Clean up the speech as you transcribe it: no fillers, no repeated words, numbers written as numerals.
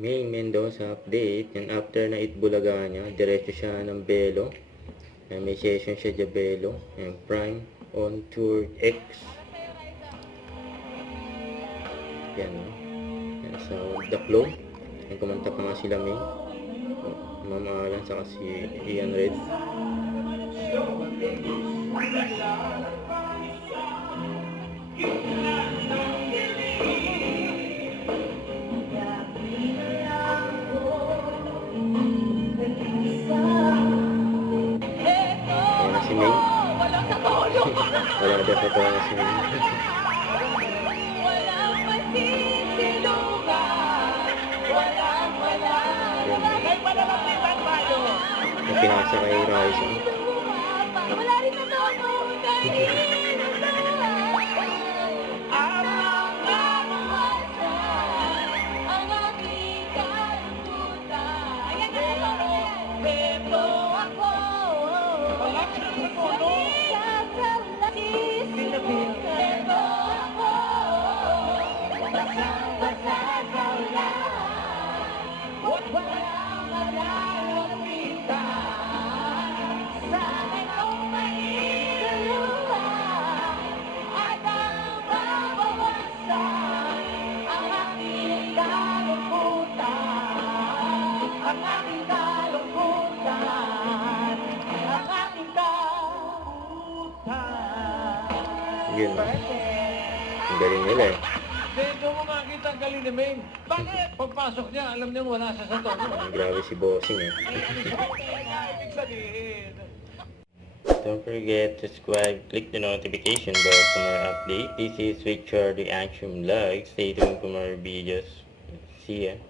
May Mendoza update. And after na Itbulaga niya, diretso siya ng Belo. May session siya sa Belo. And Prime on Tour X. Yan, no? Yan, sa The Flow. Yan, kumanta pa nga sila May. Ma'am Alan, saka si Ian Red. Si May. Wala na dapat ako si May. Yung pinasa kay Raisa. Wala rin na ako. Yun, no? Ang galing nila eh. Dito mo makita ang galing ni Maine. Bakit? Pagpasok niya, alam niyang wala siya sa tono. Grabe si Bossing eh. Ibig sabihin. Don't forget to subscribe, click the notification bell for more update. This is Victor the Action Vlog. Stay tuned for more videos. See ya.